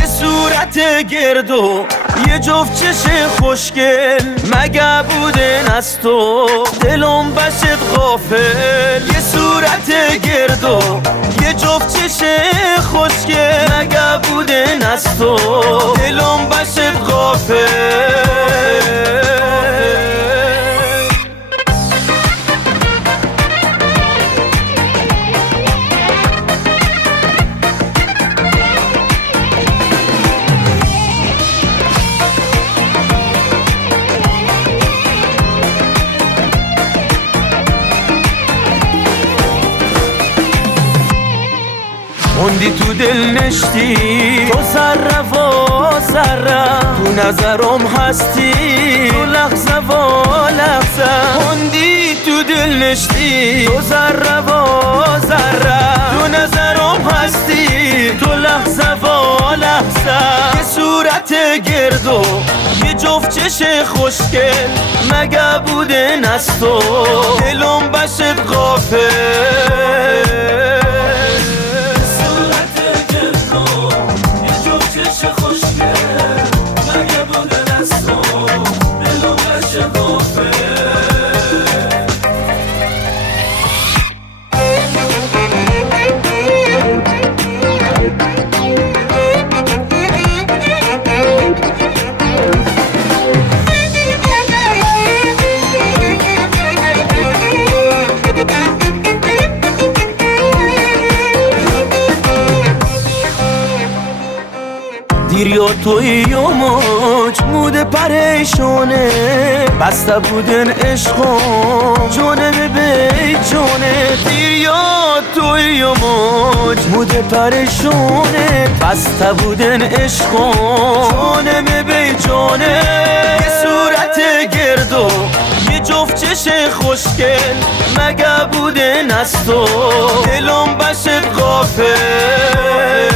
یه صورت گرد و یه جفت چش خوشگل، مگه بودن از تو دلم بشت غافل. یه صورت گرد و یه جفت چش خوشگل، مگه بودن از تو دلم بشت غافل. هندی تو دل نشتی، تو ذره و ذره تو نظرم هستی، تو لحظه و لحظه. هندی تو دل نشتی، تو ذره و ذره تو نظرم هستی، تو لحظه و لحظه. یه صورت گرد و یه جفت چش خوشگل، مگه بودن از تو دلم بشت غافل. دیریا توی و موج موده پریشونه، بسته بودن عشقم جانه به جانه. دیریا توی و موج موده پریشونه، بسته بودن عشقم جانه به جانه. یه صورت گرد و یه جفت چش خوشگل، مگه بودن از تو دلم بشت غافل.